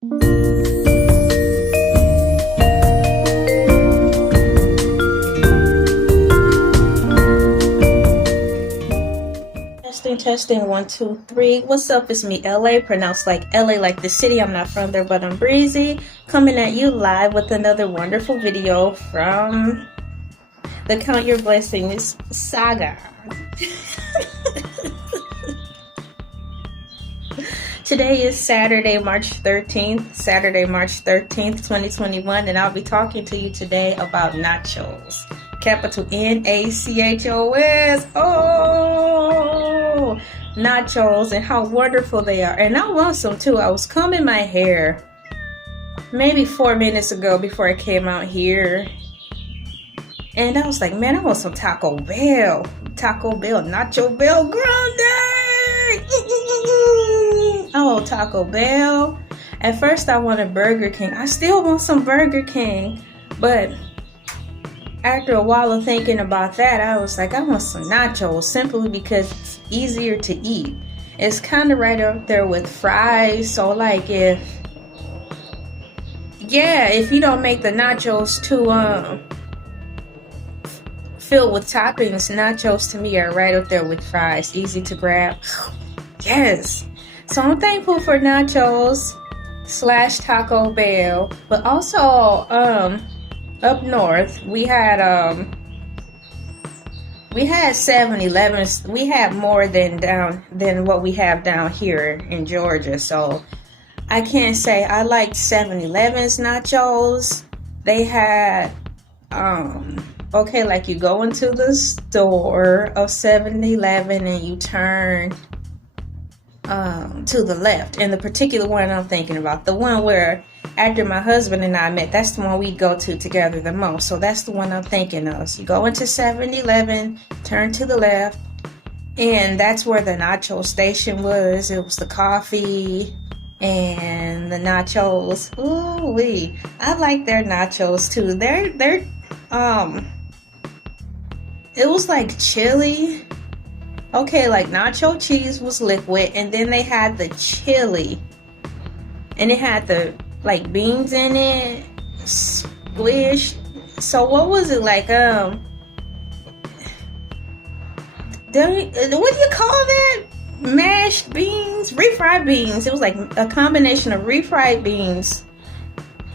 Testing, testing, 1, 2, 3. What's up? It's me, LA, pronounced like LA, like the city. I'm not from there, but I'm breezy. Coming at you live with another wonderful video from the Count Your Blessings saga. Today is Saturday, March 13th, 2021, and I'll be talking to you today about nachos. Capital Nachos. Oh, nachos and how wonderful they are. And I want some too. I was combing my hair maybe 4 minutes ago before I came out here. And I was like, man, I want some Taco Bell. Nacho Bell Grande. Oh, Taco Bell. At first I wanted Burger King. I still want some Burger King. But after a while of thinking about that, I was like, I want some nachos simply because it's easier to eat. It's kind of right up there with fries. So like if you don't make the nachos too filled with toppings, nachos to me are right up there with fries. Easy to grab. Yes. So I'm thankful for nachos / Taco Bell, but also up north we had 7-Elevens. We had more than what we have down here in Georgia. So I can't say I liked 7-Eleven's nachos. They had okay, like you go into the store of 7-Eleven and you turn to the left, and the particular one I'm thinking about, the one where after my husband and I met, that's the one we go to together the most. So that's the one I'm thinking of. So you go into 7-Eleven, turn to the left, and that's where the nacho station was. It was the coffee and the nachos. Ooh wee! I like their nachos too. They're it was like chili. Okay, like nacho cheese was liquid, and then they had the chili, and it had the like beans in it, squished. So what was it like? What do you call that? Mashed beans, refried beans. It was like a combination of refried beans,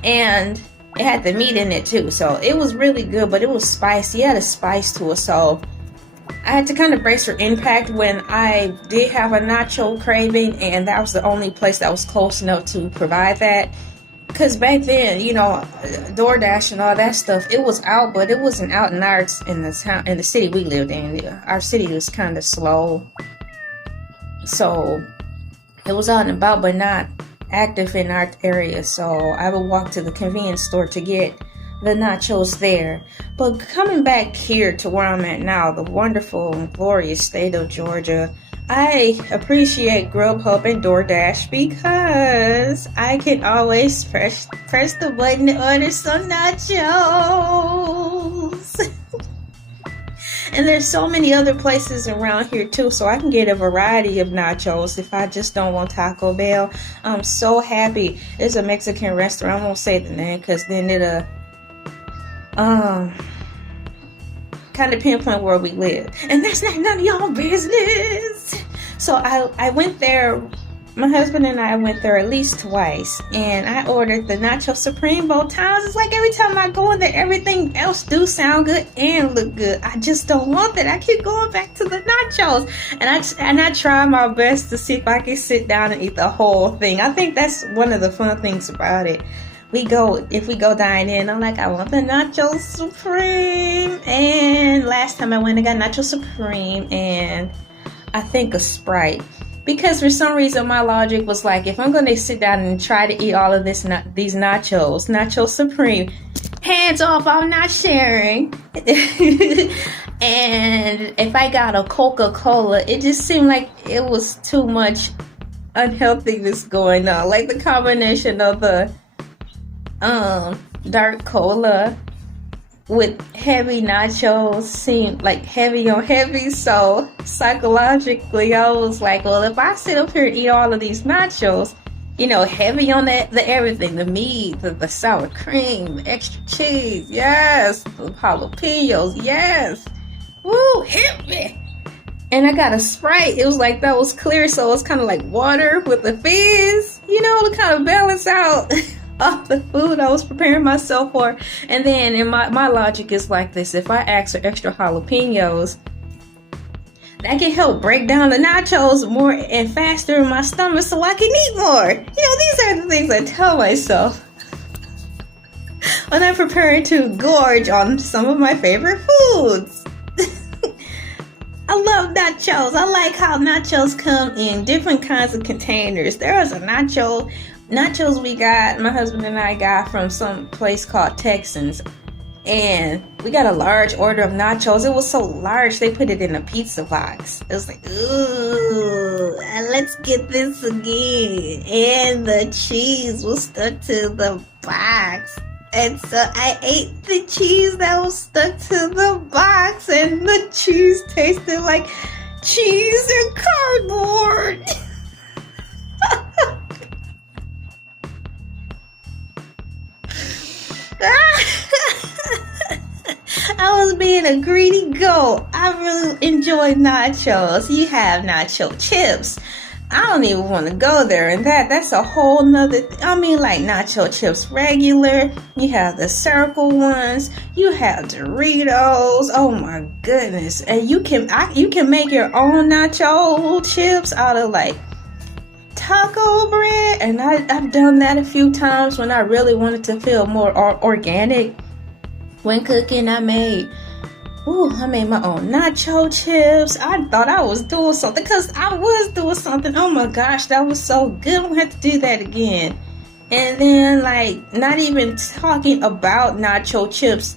and it had the meat in it too. So it was really good, but it was spicy. It had a spice to it. So I had to kind of brace for impact when I did have a nacho craving, and that was the only place that was close enough to provide that. Because back then, you know, DoorDash and all that stuff, it was out, but it wasn't out in the city we lived in. Our city was kind of slow, so it was out and about, but not active in our area. So I would walk to the convenience store to get the nachos there. But coming back here to where I'm at now, the wonderful and glorious state of Georgia, I appreciate Grubhub and DoorDash because I can always press the button to order some nachos. And there's so many other places around here too, so I can get a variety of nachos if I just don't want Taco Bell. I'm so happy. It's a Mexican restaurant. I won't say the name because then it'll kind of pinpoint where we live, and that's not none of y'all business. So I went there. My husband and I went there at least twice, and I ordered the Nacho Supreme both times. It's like every time I go in there, everything else do sound good and look good. I just don't want that. I keep going back to the nachos, and I try my best to see if I can sit down and eat the whole thing. I think that's one of the fun things about it. If we go dine in, I'm like, I want the Nacho Supreme. And last time I went, I got Nacho Supreme and I think a Sprite. Because for some reason my logic was like, if I'm going to sit down and try to eat all of these nachos, Nacho Supreme, hands off, I'm not sharing. And if I got a Coca-Cola, it just seemed like it was too much unhealthiness going on. Like the combination of the dark cola with heavy nachos seemed like heavy on heavy. So psychologically I was like, well, if I sit up here and eat all of these nachos, You know, heavy on the everything, the meat, the sour cream, the extra cheese, yes, the jalapenos, yes. Woo, hit me. And I got a Sprite. It was like that was clear, so it's kind of like water with the fizz, you know, to kind of balance out all the food I was preparing myself for. And then in my logic is like this: if I ask for extra jalapenos, that can help break down the nachos more and faster in my stomach so I can eat more. You know, these are the things I tell myself when I'm preparing to gorge on some of my favorite foods. I love nachos. I like how nachos come in different kinds of containers. There was a nachos we got, my husband and I got from some place called Texans. And we got a large order of nachos. It was so large, they put it in a pizza box. It was like, ooh, let's get this again. And the cheese was stuck to the box. And so I ate the cheese that was stuck to the box. And the cheese tasted like cheese and cardboard. I was being a greedy goat. I really enjoy nachos. You have nacho chips. I don't even want to go there, and that's a whole nother I mean, like nacho chips regular, you have the circle ones, you have Doritos. Oh my goodness. And you can make your own nacho chips out of like taco bread, and I've done that a few times when I really wanted to feel more organic. When cooking, I made my own nacho chips. I thought I was doing something, because I was doing something. Oh my gosh, that was so good. I'm gonna have to do that again. And then, like, not even talking about nacho chips.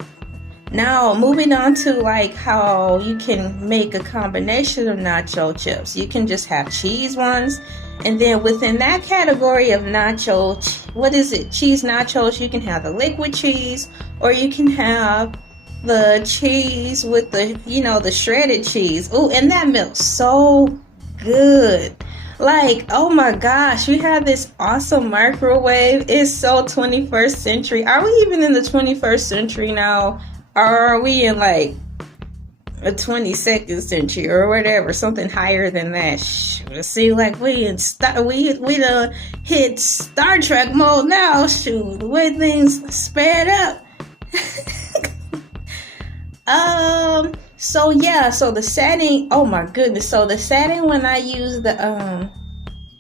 Now, moving on to like how you can make a combination of nacho chips. You can just have cheese ones. And then within that category of cheese nachos, you can have the liquid cheese, or you can have the cheese with the shredded cheese. Ooh, and that melts so good. Like, oh my gosh, we have this awesome microwave. It's so 21st century. Are we even in the 21st century now? Or are we in like a 22nd century or whatever, something higher than that? See, like we done hit Star Trek mode now. Shoot, the way things sped up. So the setting, oh my goodness. So the setting, when I use the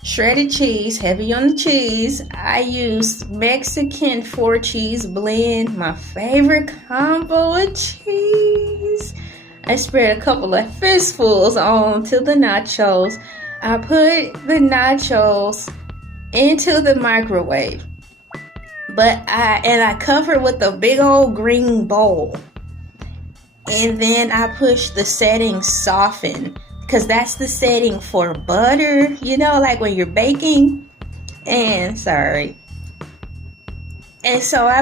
shredded cheese, heavy on the cheese, I use Mexican 4-cheese blend, my favorite combo of cheese. I spread a couple of fistfuls onto the nachos. I put the nachos into the microwave, but I cover it with a big old green bowl. And then I push the setting soften, because that's the setting for butter, like when you're baking. And so I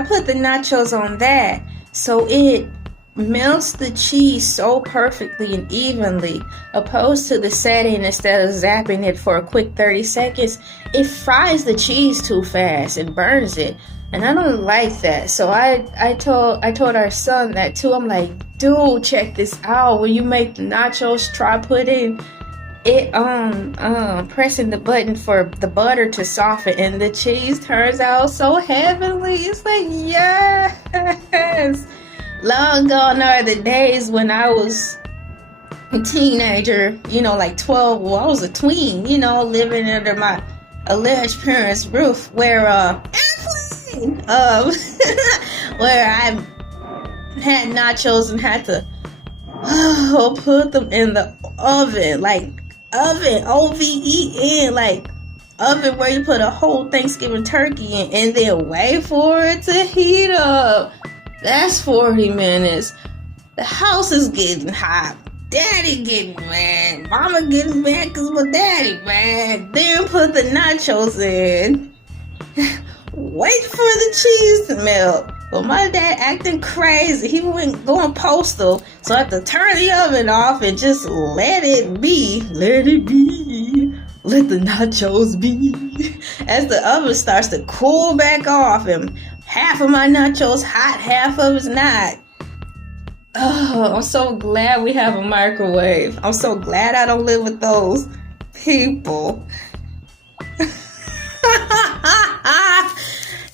put the nachos on that, so it melts the cheese so perfectly and evenly, opposed to the setting. Instead of zapping it for a quick 30 seconds, it fries the cheese too fast and burns it, and I don't like that. So I told our son that too. I'm like, dude, check this out. When you make the nachos, try putting it pressing the button for the butter to soften, and the cheese turns out so heavenly. It's like, yes. Long gone are the days when I was a teenager, like 12. Well, I was a tween, living under my alleged parents' roof, where where I had nachos and had to put them in the oven, like oven, OVEN, like oven where you put a whole Thanksgiving turkey in, and then wait for it to heat up. That's 40 minutes. The house is getting hot. Daddy getting mad. Mama getting mad because my daddy mad. Then put the nachos in. Wait for the cheese to melt. But my dad acting crazy. He went going postal. So I have to turn the oven off and just let it be. Let it be. let the nachos be. As the oven starts to cool back off and half of my nachos hot, half of it's not. Oh, I'm so glad we have a microwave. I'm so glad I don't live with those people.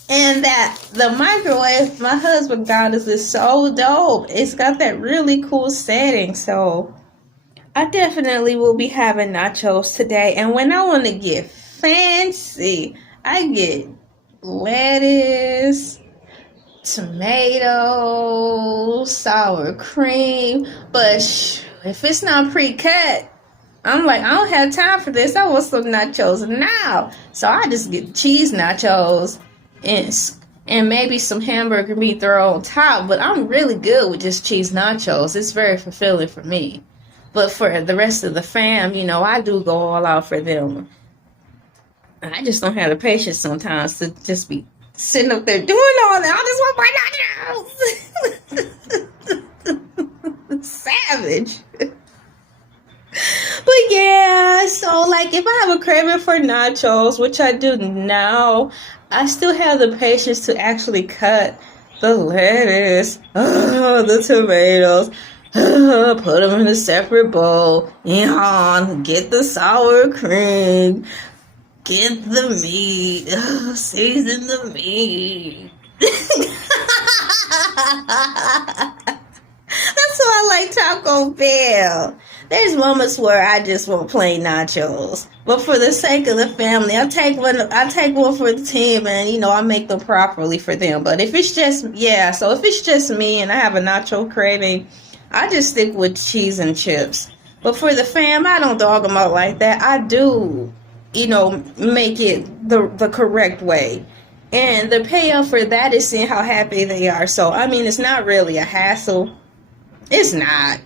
And that the microwave my husband got us is so dope. It's got that really cool setting. So I definitely will be having nachos today. And when I want to get fancy, I get lettuce, tomato, sour cream. But if it's not pre-cut, I'm like, I don't have time for this. I want some nachos now. So I just get cheese nachos and maybe some hamburger meat thrown on top. But I'm really good with just cheese nachos. It's very fulfilling for me. But for the rest of the fam, you know, I do go all out for them. I just don't have the patience sometimes to just be sitting up there doing all that. I just want my nachos. Savage. But yeah, so like if I have a craving for nachos, which I do now, I still have the patience to actually cut the lettuce, the tomatoes, put them in a separate bowl, get the sour cream, get the meat, season the meat. That's why I like Taco Bell. There's moments where I just want plain nachos, but for the sake of the family, I take one for the team, and you know I make them properly for them. But if it's just so if it's just me and I have a nacho craving, I just stick with cheese and chips. But for the fam, I don't dog them out like that. I do, you know, make it the correct way. And the payoff for that is seeing how happy they are. So, I mean, it's not really a hassle. It's not.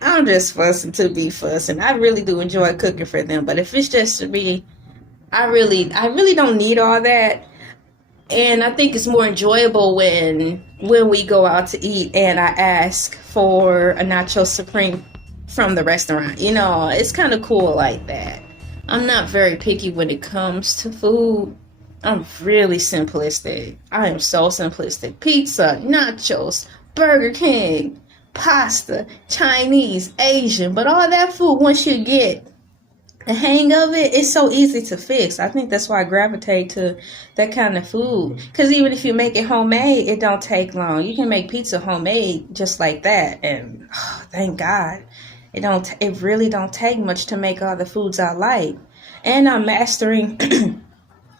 I'm just fussing to be fussing. I really do enjoy cooking for them. But if it's just me, I really don't need all that. And I think it's more enjoyable when we go out to eat and I ask for a nacho supreme from the restaurant. You know, it's kind of cool like that. I'm not very picky when it comes to food. I'm really simplistic. I am so simplistic. Pizza, nachos, Burger King, pasta, Chinese, Asian. But all that food, once you get the hang of it, it's so easy to fix. I think that's why I gravitate to that kind of food. Because even if you make it homemade, it don't take long. You can make pizza homemade just like that. And thank God. It really don't take much to make all the foods I like. And I'm mastering,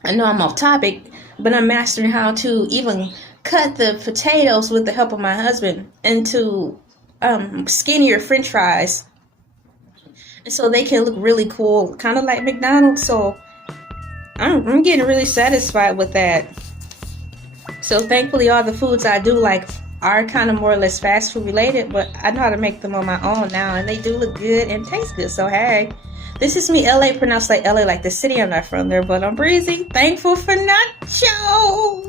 I know I'm off topic, but I'm mastering how to even cut the potatoes with the help of my husband into skinnier French fries. And so they can look really cool, kind of like McDonald's. So I'm getting really satisfied with that. So thankfully all the foods I do like are kind of more or less fast food related, but I know how to make them on my own now, and they do look good and taste good. So hey, this is me, LA, pronounced like LA, like the city. I'm not from there, but I'm breezy. Thankful for nachos.